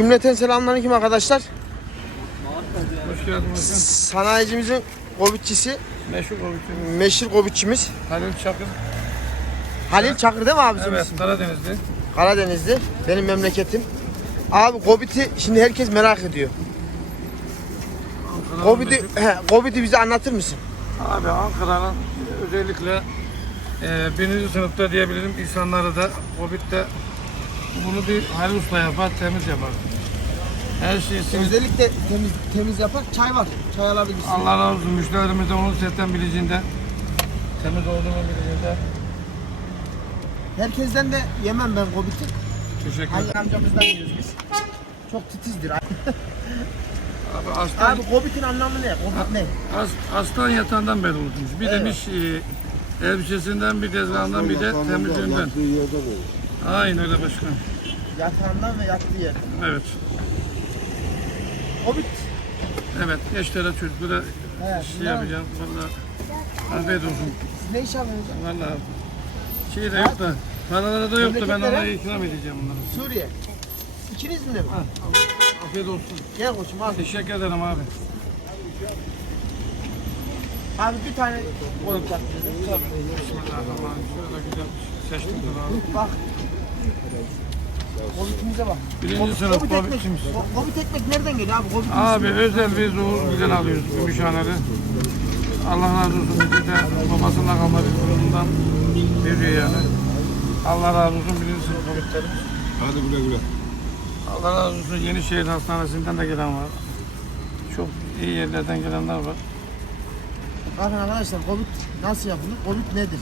Cümleten selamünaleyküm arkadaşlar. Hoş geldin hocam. Sanayicimizin Kobitçisi, Meşhur oluşum. meşhur Kobitçimiz Halil Çakır. Halil Çakır değil mi abicim? Evet, Karadenizli. Karadenizli. Benim memleketim. Abi Kobit'i şimdi herkes merak ediyor. Kobit'i he, Kobit'i bize anlatır mısın? Abi Ankara'nın özellikle e, birinci sınıfta diyebilirim insanları da Hobbit'te bunu bir Halil Usta yapar, temiz yapar. Her şeysini Özellikle temiz temiz yapar. Çay var. Çay alabilirsin. Allah razı olsun müşterimiz de onun setten bilincinde. Temiz olduğunu bilincinde. Herkesten de yemem ben Kobit'i. Teşekkür ederim. Halil amcamızdan yiyoruz biz. Çok titizdir. Abi aslan, Abi Kobit'in anlamı ne? Kobit ne? as, aslan yatağından beri unutmuş. Bir Evet. demiş e, elbisesinden, bir tezgahından, bir de temizliğinden. Aynen öyle başkanım. Yatağından ve yattığı yer. Evet. Kobit. Evet, gençlere çocuklara Evet, şey yapacağım. Valla afiyet olsun. Siz ne iş yapıyorsunuz? Valla şey de yok da, paraları da yoktu. Ben onlara ikram edeceğim bunları. Suriye. İkiniz mi de mi? Afiyet olsun. Gel koçum al. Teşekkür ederim abi. Abi bir tane koyup bak. Bismillahirrahmanirrahim. Şöyle güzel seçtim de abi. Bak. Kobitimize bak. Birinci sınıf Kobit ekmek. Ekmek nereden geliyor abi? Kobit Abi özel bir zuhur güzel alıyoruz Gümüşhane'de. Allah razı olsun bizi de babasından kalma bir kurulundan veriyor yani. Allah razı olsun birinci sınıf. Hadi güle güle. Allah razı olsun Yenişehir Hastanesi'nden de gelen var. Çok iyi yerlerden gelenler var. Bakın arkadaşlar Kobit nasıl yapılır? Kobit nedir?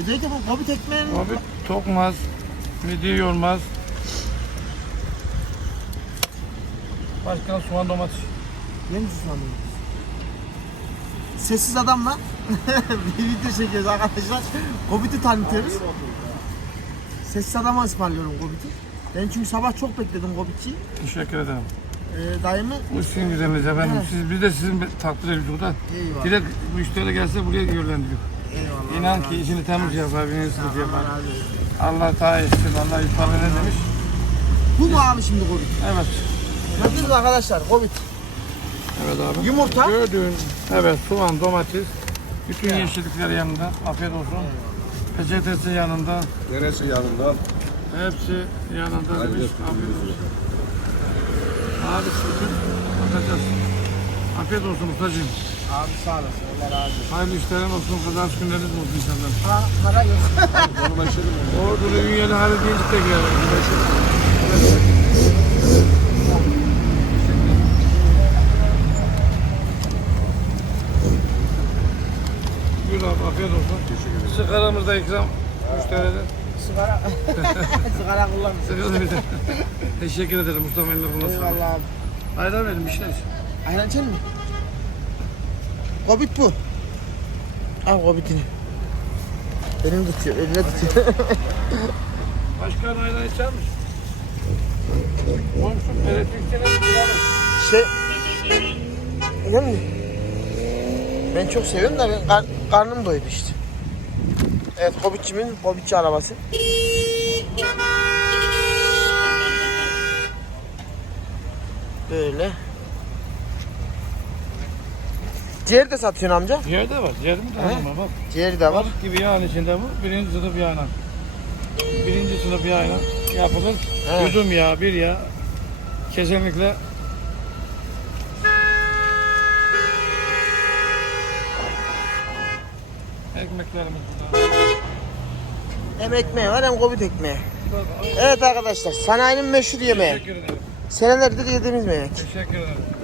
Özellikle bu Kobit ekmeğin Hobbit tokmaz, midi yormaz. Başka soğan domates. Yeni susmanlıyım. Sessiz adamla bir video çekiyoruz arkadaşlar. Kobit'i tanıtıyoruz. Sessiz adama ısmarlıyorum Kobit'i. Ben çünkü sabah çok bekledim Kobit'i. Teşekkür ederim. Ee, dayımı Bu sizin güzeliniz efendim. Evet. Siz, biz de sizin takdir ediyoruz burada. Eyvallah. Direkt müşteri gelse buraya yönlendiriyor. Eyvallah. İnan ki işini temiz yapar, sınıf yapar. Allah razı olsun. Allah ta etsin, Allah ifade ne demiş? Bu mu abi şimdi Kobit? Evet. Mü arkadaşlar Kobit. Evet abi. Yumurta. Gördüğün, evet soğan, domates, bütün yeşillikler yanında. Afiyet olsun. Peçetesi yanında. Neresi yanında? Hepsi yanında Hadi demiş. Afiyet olsun. Abi şükür bakacağız. Afiyet olsun ustacığım. Abi sağ olasın. Allah razı olsun. Hayırlı işlerin olsun, kazanç günleriniz olsun inşallah. Para, para yok. Onu başladım. Ordu'da Ünyeli Halil deyince tek yer. Buyur abi afiyet olsun. Teşekkür ederim. Sigaramızda ikram müşteride. Sigara. Sigara kullanmıyor. Sigaramızda. Teşekkür ederim Mustafa Eline kullasın. Eyvallah abi. Ayran verin bir şeyler. Ayran içer mi? Kobit bu. Al Kobit'ini. Elim tutuyor, eline tutuyor. Başkan ayran içer misin? Komşum elektrikçinin kullanır. şey... Öyle mi? Ben çok seviyorum da ben kar- karnım doydu işte. Evet Kobitçimin Kobitçi arabası. Böyle. Ciğer de satıyorsun amca. Ciğer de var. Ciğer mi ama bak. Ciğeri de var. Balık gibi yağın içinde bu. Birinci sınıf yağına. Birinci sınıf yağına yapılır. Evet. Yudum yağı, bir yağ. Kesinlikle ekmeklerimiz burada. Hem ekmeği var hem Kobit ekmeği. Evet arkadaşlar sanayinin meşhur yemeği. Teşekkür ederim. Senelerdir yediğimiz yemek. Teşekkür ederim.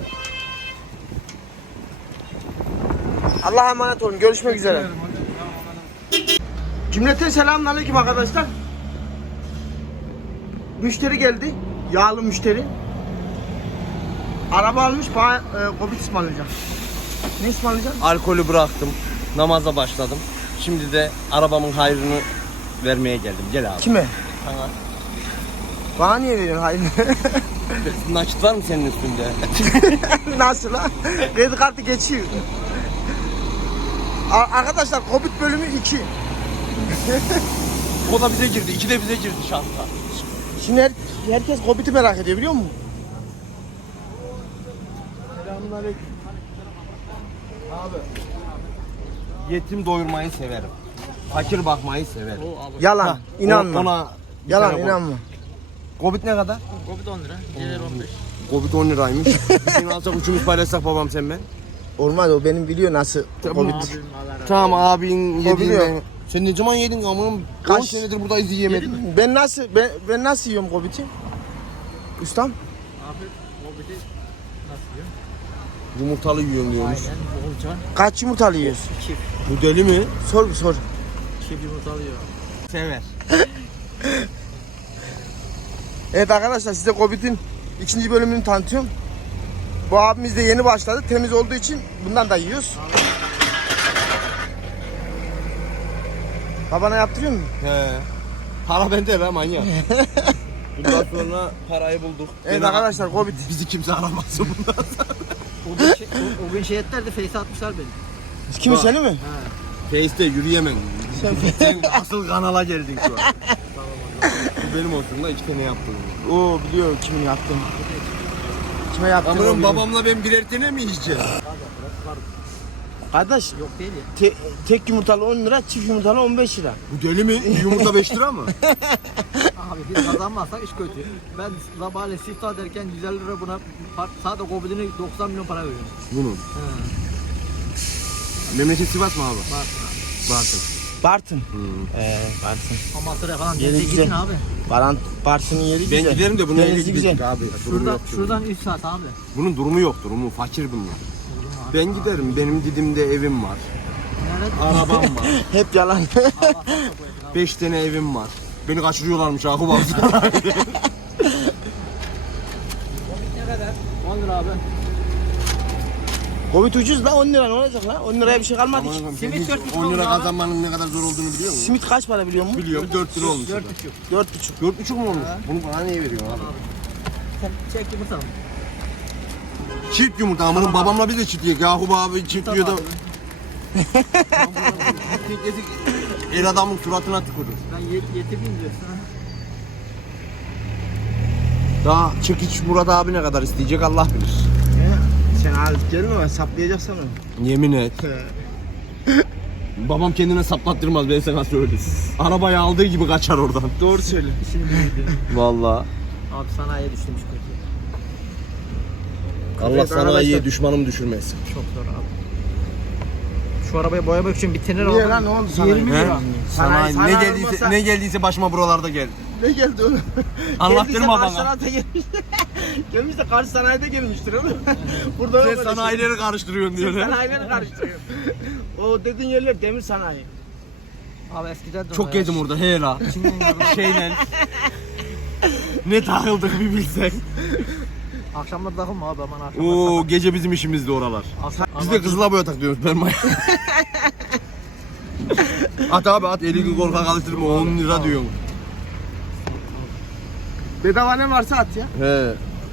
Allah'a emanet olun. Görüşmek üzere. Cümleten selamünaleyküm arkadaşlar. Müşteri geldi. Yağlı müşteri. Araba almış bana e, Kobit ısmarlayacak. Ne ısmarlayacak? Alkolü bıraktım. Namaza başladım. Şimdi de arabamın hayrını vermeye geldim. Gel abi. Kime? Sana. Bana niye veriyorsun hayır? Nakit var mı senin üstünde? Nasıl lan? Kredi kartı geçiyor. Arkadaşlar Kobit bölümü 2. o da bize girdi. İki de bize girdi şansa. Şimdi her, herkes Hobbit'i merak ediyor biliyor musun? Selamünaleyküm. Abi. Yetim doyurmayı severim. Fakir bakmayı severim. Yalan, Ha, inanma. Ona bir Yalan, tane inanma. Gobit ne kadar? Gobit 10 lira, diğer 15. Gobit 10 liraymış. Bizim alsak üçümüz paylaşsak babam sen ben. Olmaz o benim biliyor nasıl Hobbit. Abim Allah razı Tamam abin yediğinden. Sen ne zaman yedin amınım? 10 Kaç- senedir buradayız yiyemedim. Ben nasıl ben, ben nasıl yiyorum Hobbit'i? Ustam? Abi Gobit'i nasıl yiyor? Yumurtalı yiyorum diyormuş. Aynen bolca. Kaç yumurtalı yiyorsun? Çift, Bu deli mi? Sor bir sor. çift yumurta alıyor. Sever. Evet arkadaşlar size Hobbit'in ikinci bölümünü tanıtıyorum. Bu abimiz de yeni başladı. Temiz olduğu için bundan da yiyoruz. Babana yaptırıyor musun? He. Para bende la manyak. Bundan sonra parayı bulduk. Evet Beni- arkadaşlar Hobbit. Bizi kimse aramasın bundan. O gün, şey, o, o gün şey ettiler de face atmışlar beni. Kimi seni mi? Face'te yürüyemem. Sen asıl kanala geldin şu an. Bu benim olsun da iki tane yaptım. Oo biliyor kimin yaptığını. Kime yaptığını o babamla ben birer tane mi yiyeceğim? Kardeş Yok değil ya. te- tek yumurtalı 10 lira, çift yumurtalı 15 lira. Bu deli mi? Yumurta 5 lira mı? Abi biz kazanmazsak iş kötü. Ben sabahleyin siftah derken 150 lira buna par- sadece Gobit'ine 90 milyon para veriyorum. Bunun. Memleket Sivas mı abi? Bak. Bartın. Bartın. Ee, Bartın. Amatör'e falan Yeri denize güzel. gidin abi. Baran, Bartın'ın yeri Ben güzel. giderim de buna Denizi öyle güzel. abi. Durumu Şuradan, yok, şuradan 3 saat abi. Bunun durumu yok durumu. Fakir bunlar. Abi? Ben giderim. Benim Didim'de evim var. Nerede? Arabam var. Hep yalan. Allah Allah koyasın abi. 5 tane evim var. Beni kaçırıyorlarmış Akub abi. Ne kadar? 10 lira abi. Hobbit ucuz la 10 lira ne olacak la? 10 liraya bir şey kalmadı ki. Aman Simit dört buçuk 10 lira kazanmanın ne kadar zor olduğunu biliyor musun? Simit kaç para biliyor musun? Biliyorum 4 lira olmuş. 4,5. 4,5. 4,5 mu olmuş? Bunu bana niye veriyorsun abi? Sen çek yumurta mı? Çift yumurta amının babamla biz de çift yiyek. Yakup abi çift yiyor da. El adamın suratına tükürdü. Ben yet yetimiyim diyorsun ha. Daha çıkış Murat abi ne kadar isteyecek Allah bilir. Sen alıp gelme ama saplayacaksan onu. Yemin et. Babam kendine saplattırmaz ben sana söyleyeyim. Arabayı aldığı gibi kaçar oradan. Doğru söyle. İşini bilmiyorum. Vallahi. Abi sanayiye düştüm şu kötü. Allah Evet, sanayiye arkadaşlar. düşmanım düşürmesin. Çok zor abi. Şu arabayı boyamak için bir tener Niye aldım. lan ne oldu sana? 20 lira. Sanayi, Sanayi ne geldiyse olmasa- ne geldiyse başıma buralarda geldi. Ne geldi oğlum? Anlattırma bana. Gelmiş. de karşı sanayide gelmiştir oğlum. Burada Sen öyle şey. sanayileri karıştırıyorsun diyor. Sen ne? sanayileri karıştırıyor. o dediğin yerler demir sanayi. Abi eskiden de Çok gezdim orada he la. Şeyle. ne takıldık bir bilsek. Akşamlar takılma abi aman akşamlar Oo gece bizim işimizdi oralar. takıl. Biz de kızıla boya takıyoruz permaya. at abi at elini korkak alıştırma 10 lira diyorum. Bedava ne varsa at ya. He.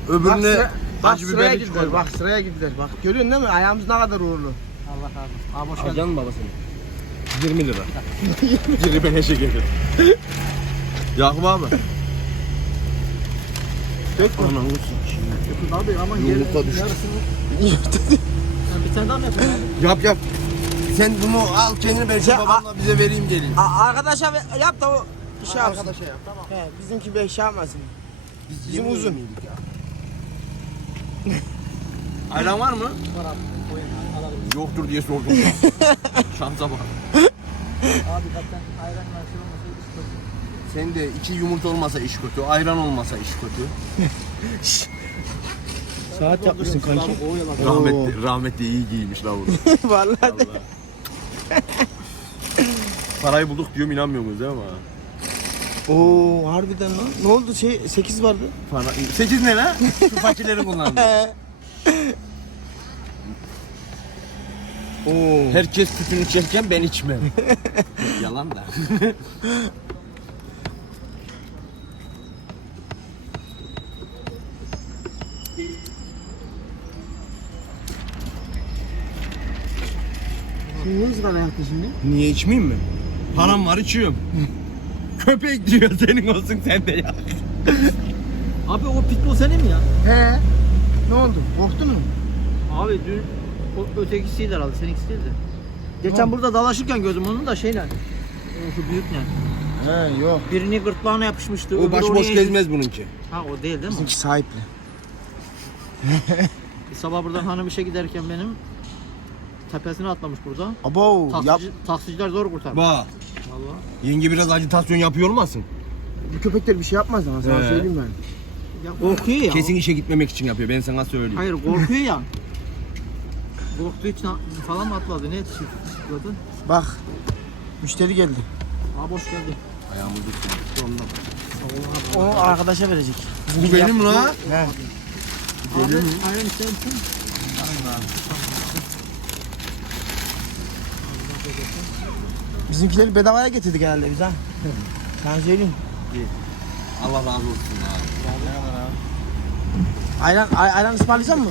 Bak, Öbürüne sıra, bak acı sıraya biberli. Bak sıraya girdiler. Bak görüyorsun değil mi? Ayağımız ne kadar uğurlu. Allah razı olsun. Abi hoş geldin. Babasını? 20 lira. 20 beleşe gelir. Yakup abi. Dökme. Ananı Abi ama Yumurta gel- düştü. bir tane daha mı yapayım? Yap yap. Sen bunu al kendini ben Sen- babamla bize vereyim gelin. A- arkadaşa ver- yap da o şey yapsın. Arkadaşa yap tamam. He, bizimki beş şey yapmasın. Bizim uzun. Ayran var mı? Var abi. Koyun alalım. Yoktur diye sordum. Şansa bak. Abi zaten ayran nasıl olmasa iş kötü. Sen de iki yumurta olmasa iş kötü, ayran olmasa iş kötü. Saat yapmışsın kanki. Rahmetli, rahmetli iyi giymiş la bunu. Vallahi de. Parayı bulduk diyorum inanmıyorsunuz değil mi? Oo harbiden lan. Ne oldu şey 8 vardı. Para... 8 ne la? Şu fakirlerin kullandığı. He. Oo. Herkes tütün içerken ben içmem. Yalan da. Niye sigara yaktın şimdi? Niye içmeyeyim mi? Param var içiyorum. Köpek diyor senin olsun sen de ya. Abi o pitbull senin mi ya? He. Ne oldu? Korktun mu? Abi dün o ötekisiydi herhalde seninkisi değildi. Geçen burada dalaşırken gözüm onun da şeyle. o Şu büyük ne? He yok. Birini gırtlağına yapışmıştı. O öbürü başıboş oraya- gezmez bununki. Ha o değil değil mi? Bizimki sahipli. Sabah buradan hanım işe giderken benim tepesine atlamış burada. Abo yap. Taksici, taksiciler zor kurtarmış. Bak. Vallahi. Yenge biraz acitasyon yapıyor olmasın? Bu köpekler bir şey yapmaz ama sana He. söyleyeyim ben. Ya korkuyor ya. Kesin işe gitmemek için yapıyor ben sana söyleyeyim. Hayır korkuyor ya. Korktuğu için falan mı atladı? Ne atladı? Bak. Müşteri geldi. Aa boş geldi. Ayağımı tuttum. Ondan. O arkadaşa verecek. Bu benim la. He. Abi ayran ister misin? Bizimkileri bedavaya getirdik herhalde biz ha. Sana söyleyeyim. Allah razı olsun abi. Ayran, ay, ayran ısmarlayacak mı?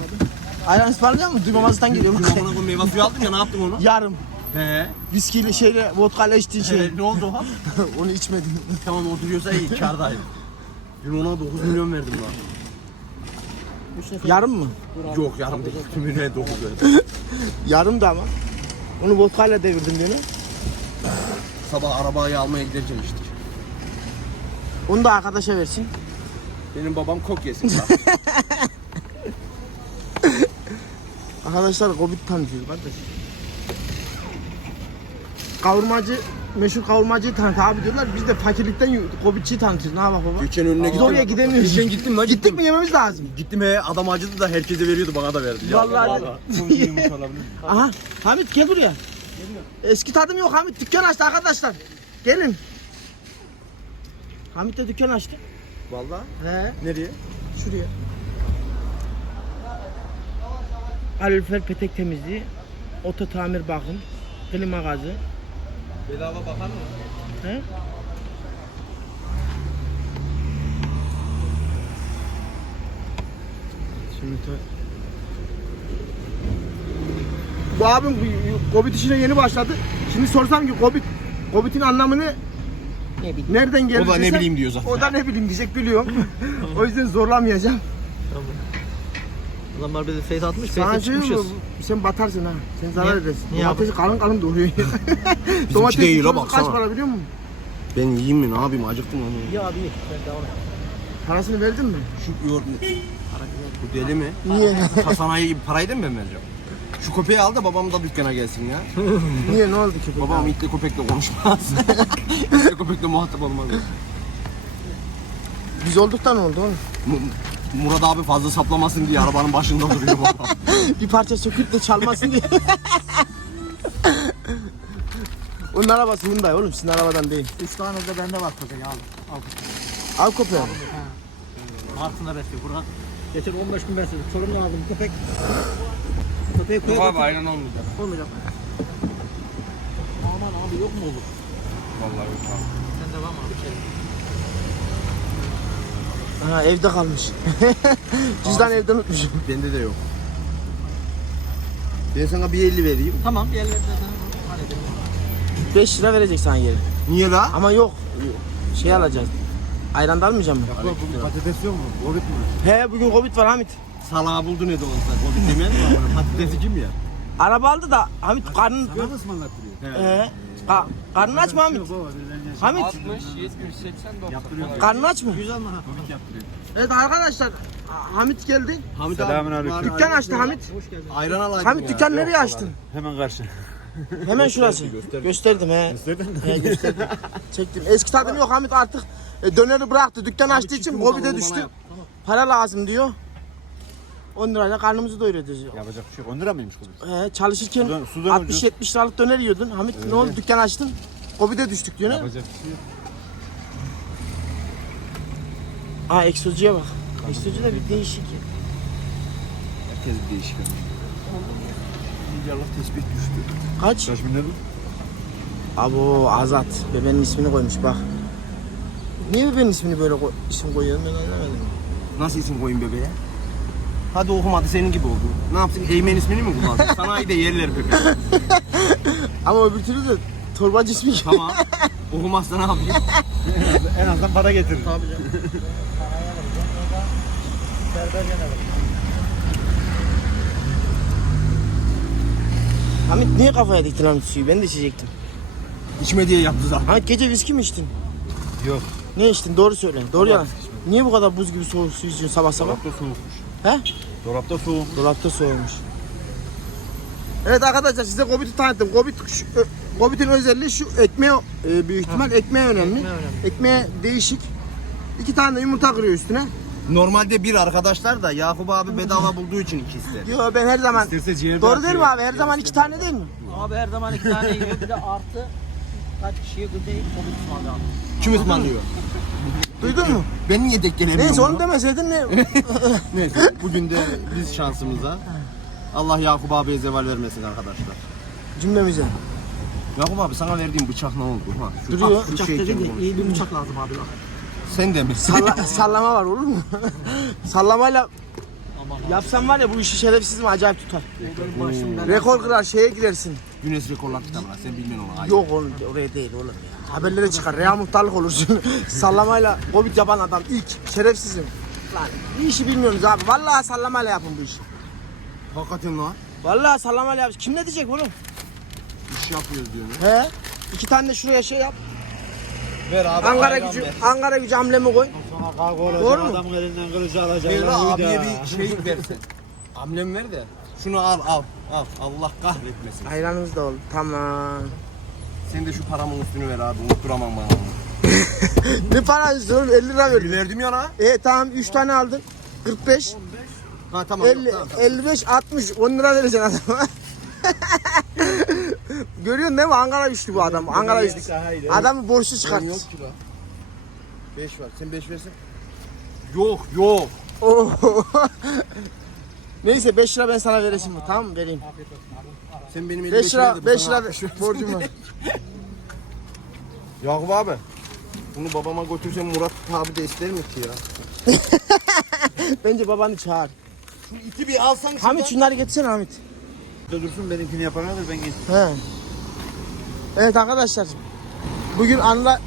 Ayran ısmarlayacak mı? Duymamazlıktan geliyorum. Amına koyayım meyve suyu aldın ya ne yaptın onu? Yarım. He. Viskiyle şeyle vodkayla içtiğin şey. Ne oldu ha? Onu içmedim. tamam oturuyorsa iyi kârdayım. Dün ona 9 milyon verdim lan. Yarım mı? Yok yarım değil. Tümüne 9 verdim. Yarım da ama. Onu vodkayla devirdim diyor. Sabah arabayı almaya giderken içtik. Onu da arkadaşa versin. Benim babam kok yesin lan. Arkadaşlar Gobit tanıtıyoruz kardeş. Kavurmacı, meşhur kavurmacıyı tanıt abi diyorlar. Biz de fakirlikten Gobitçiyi tanıtıyoruz. Ne yapalım baba? Geçen önüne Biz gittim. oraya gidemiyoruz. Geçen gittim lan Gittik mi yememiz lazım. Gittim he adam acıdı da herkese veriyordu bana da verdi. Vallahi. Aha Hamit gel buraya. Eski tadım yok Hamit dükkan açtı arkadaşlar. Gelin. Hamit de dükkan açtı. Vallahi. He. Nereye? Şuraya. Kalorifer petek temizliği, oto tamir bakım, klima gazı. Bedava bakar mı? He? Şimdi Bu abim Hobbit işine yeni başladı. Şimdi sorsam ki Hobbit, Hobbit'in anlamını Ne bileyim. nereden geldi O da ne bileyim diyor zaten. O da ne bileyim diyecek biliyorum. o yüzden zorlamayacağım. Adamlar bizi face atmış, Sana face söyleyeyim mi? çıkmışız. Sen batarsın ha. Sen zarar Niye? edersin. Niye Domatesi kalın kalın doğruyor. Bizimki de iyi la baksana. Kaç para biliyor musun? Ben yiyeyim mi ne yapayım acıktım onu. Ya abi ben devam et. Parasını verdin mi? Şu yoğurt Bu deli mi? Niye? Kasanayı gibi parayı da mı ben vereceğim? Şu köpeği al da babam da dükkana gelsin ya. Niye ne oldu köpek? Babam itle köpekle konuşmaz. itle köpekle muhatap olmaz. Biz olduktan oldu oğlum. Mu- Murat abi fazla saplamasın diye arabanın başında duruyor baba. Bir parça söküp de çalmasın diye. Onun arabası Hyundai oğlum sizin arabadan değil. Üç tane de bende var köpek al. Al. Al köpeği. Martında besliyor Burhan. Geçen 15 gün besledim. Çorum'da aldım köpek. Köpeği koya Abi aynen olmayacak. olmayacak. Aman abi yok mu olur? Vallahi yok abi. Sen de var mı abi şey? Ha evde kalmış. Cüzdan evde unutmuşum. Bende de yok. Ben sana bir 50 vereyim. Tamam bir ellerinde sana halledelim. 5 lira verecek sana geri. Niye la? Ama yok. Şey alacağız. Ayran da almayacağım mı? Patates yok mu? Orit mi? He bugün Covid var Hamit. Salağı buldu ne de olsa. Orit demeyen mi? var? Patatesi kim ya? Araba aldı da Hamit karnın... Bana mı ısmarlattırıyor? He. Ka karnın aç mı Hamit? Hamit 60, 70, 80, 90. karnın aç mı? Güzel mi ha? Evet arkadaşlar Hamit geldi. Hamit Selamünaleyküm. Dükkan açtı Hamit. Hoş geldin. Ayran alaydım Hamit dükkan nereye açtın? Hemen karşı. Hemen şurası. Gösterdim he. He gösterdim. Çektim. Eski tadım yok Hamit artık e, döneri bıraktı. Dükkan açtığı için Covid'e düştü. Para lazım diyor. 10 lirayla karnımızı doyuruyoruz. Yapacak bir şey yok. 10 lira mıymış bu? He, çalışırken Sudan- sudan 60-70 liralık döner yiyordun. Hamit ne oldu dükkan açtın? Covid'e düştük diyor ne? Yapacak bir şey yok. Aa egzocuya bak. Egzocu da bir değişik. Herkes bir değişik. Milyarlık tespit düştü. Kaç? Kaç bin lira? Abo Azat. Bebenin ismini koymuş bak. Niye bebenin ismini böyle koy, isim koyuyorsun ben anlamadım. Nasıl isim koyayım bebeğe? Hadi okumadı senin gibi oldu. Ne yapsın? Eymen ismini mi kullansın? Sanayi de yerler bebeği. Ama öbür türlü de torbacı ismi gibi. Tamam. Okumazsa ne yapayım? En azından para getirir. Berber yenelim. Hamit niye kafaya diktin Hamit suyu? Ben de içecektim. İçme diye yaptı zaten. Hamit gece viski mi içtin? Yok. Ne içtin? Doğru söyle. Doğru yalan. Niye bu kadar buz gibi soğuk su içiyorsun sabah sabah? Dolapta soğukmuş. He? Dolapta soğuk. Dolapta soğumuş. Evet arkadaşlar size Gobit'i tanıttım. Gobit, şu, Gobit'in özelliği şu ekmeği e, büyük ihtimal ekmeği önemli. Ekmeği önemli. Ekmeğe değişik. İki tane de yumurta kırıyor üstüne. Normalde bir arkadaşlar da Yakup abi bedava bulduğu için iki ister. Yo ben her zaman... İsterse ciğer Doğru değil mi abi? Her zaman iki tane değil mi? Abi her zaman iki tane yiyor. Bir de artı kaç kişiye gıdayı komik ısmarlı abi. Kim ısmarlıyor? Duydun mu? Ben niye denk gelemiyorum? Neyse onu demeseydin ne? Neyse bugün de biz şansımıza. Allah Yakup abiye zeval vermesin arkadaşlar. Cümlemize. Yakup abi sana verdiğim bıçak ne oldu? Ha, şu Duruyor. şu Bıçak şeyken dedin de iyi bir bıçak lazım abi. Sen de mi? Salla- sallama var olur mu? Sallamayla yapsam var ya bu işi şerefsiz mi acayip tutar. benim. Rekor kırar şeye girersin. Güneş rekorlar kitabına sen bilmiyorsun onu. Yok oğlum oraya değil oğlum. Haberlere çıkar. Real muhtarlık olursun. Sallamayla Covid yapan adam ilk şerefsizim. Lan bir işi bilmiyorsunuz abi. Vallahi sallamayla yapın bu işi. Hakikaten lan. Vallahi sallamayla yap. Kim ne diyecek oğlum? İş yapıyoruz diyorsun. He? İki tane de şuraya şey yap. Ver abi. Ankara gücü, Ankara gücü amblemi koy. Sonra kavga olacak. Doğru mu? Adamın elinden kılıcı Ver alacaklar. la abiye bir şey versen. Amblem ver de. Şunu al al al. Allah kahretmesin. Ayranımız da oldu. Tamam. Sen de şu paramın üstünü ver abi. Unutturamam bana ne para istiyorsun? 50 lira verdim. verdim ya la. E tamam 3 tane aldın. 45, Ha tamam. 50, yok, tamam, tamam. 55, 60, 10 lira vereceksin adama. Görüyorsun değil mi? Ankara güçlü bu adam. Ankara güçlü. Adamı borçlu Ben çıkart. yok ki la. 5 var. Sen 5 versen. Yok yok. Neyse 5 lira ben sana vereyim mi? Tamam mı? Vereyim. Sen benim 5 lira, ver de 5 sana lira 60 ver. borcum var. Yakup abi. Bunu babama götürsem Murat abi de ister mi ki ya? Bence babanı çağır. Şu iti bir alsan şuradan. Hamit şunları getirsene Hamit. Dursun benimkini yapana kadar ben geçeyim. He. Evet arkadaşlar. Bugün anla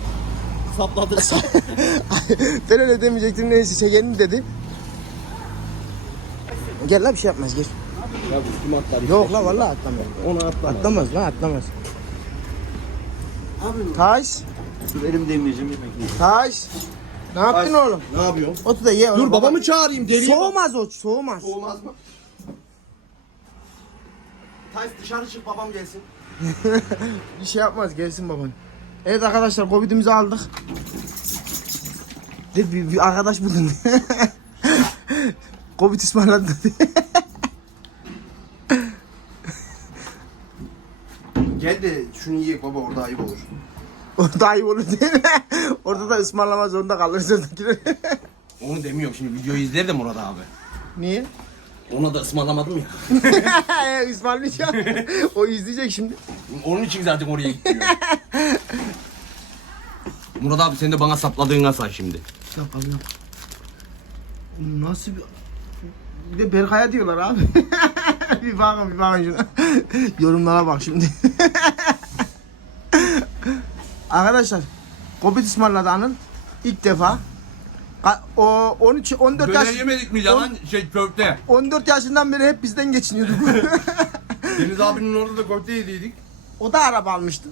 sapladık. ben öyle demeyecektim neyse çekelim dedi. Gel la bir şey yapmaz gel. ya bu kim atlar? Yok la vallahi atlamaz. Onu atlar. Atlamaz lan atlamaz. Abi Taş, Dur elim değmeyeceğim yemek taş. Ne yaptın oğlum? ne yapıyorsun? Otur da ye. Dur oğlum. babamı çağırayım deliye. Soğumaz o, soğumaz. Olmaz mı? Tays dışarı çık babam gelsin. Bir şey yapmaz, gelsin baban. Evet arkadaşlar, Covid'imizi aldık. De bir, bir arkadaş buldum. Covid ısmarladı dedi. Gel de şunu yiyek baba orada ayıp olur. Orada ayıp olur değil mi? Orada da ısmarlama zorunda kalırız oradakiler. Onu demiyorum şimdi videoyu izler de Murat abi. Niye? Ona da ısmarlamadım ya. Ismarlayacağım. o izleyecek şimdi. Onun için zaten oraya gitmiyor. Murat abi sen de bana sapladığın say şimdi. Yap abi yap. Nasıl bir... Bir de Berkay'a diyorlar abi. bir bakın bir bakın şuna. Yorumlara bak şimdi. Arkadaşlar. Covid ısmarladı Anıl. İlk defa. Ka- O 13 14 yaş yemedik mi yalan şey köfte. 14 yaşından beri hep bizden geçiniyordu. Deniz abinin orada da köfte yediydik. o da araba almıştı.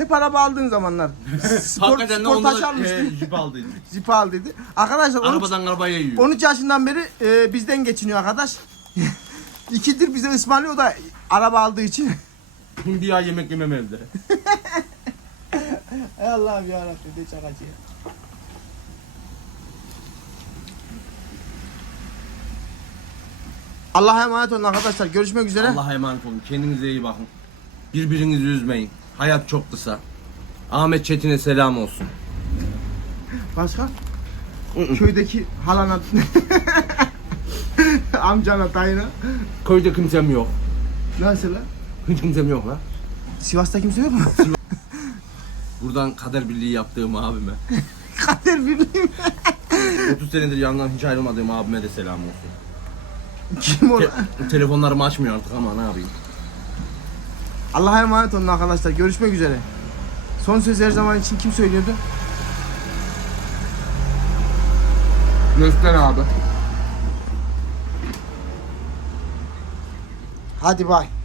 Hep araba aldığın zamanlar. Spor, Hakikaten spor onda taşı almıştı. e, jip aldıydık. Jipi aldıydı. Arkadaşlar 13, Arabadan arabaya yiyor. 13 yaşından beri e, bizden geçiniyor arkadaş. İkidir bize ısmarlıyor da araba aldığı için. Bir ay yemek yemem evde. Ey Allah'ım yarabbim de çakacı ya. Allah'a emanet olun arkadaşlar. Görüşmek üzere. Allah'a emanet olun. Kendinize iyi bakın. Birbirinizi üzmeyin. Hayat çok kısa. Ahmet Çetin'e selam olsun. Başka? Köydeki halana, amcana, dayına. Köyde kimsem yok. Nasıl lan? Hiç kimsem yok la. Sivas'ta kimse yok mu? Buradan kader birliği yaptığım abime. Kader birliği mi? 30 senedir yanından hiç ayrılmadığım abime de selam olsun. Kim o lan? Te- telefonlarımı açmıyor artık ama ne yapayım. Allah'a emanet olun arkadaşlar. Görüşmek üzere. Son söz her zaman için kim söylüyordu? Göster abi. Hadi bay.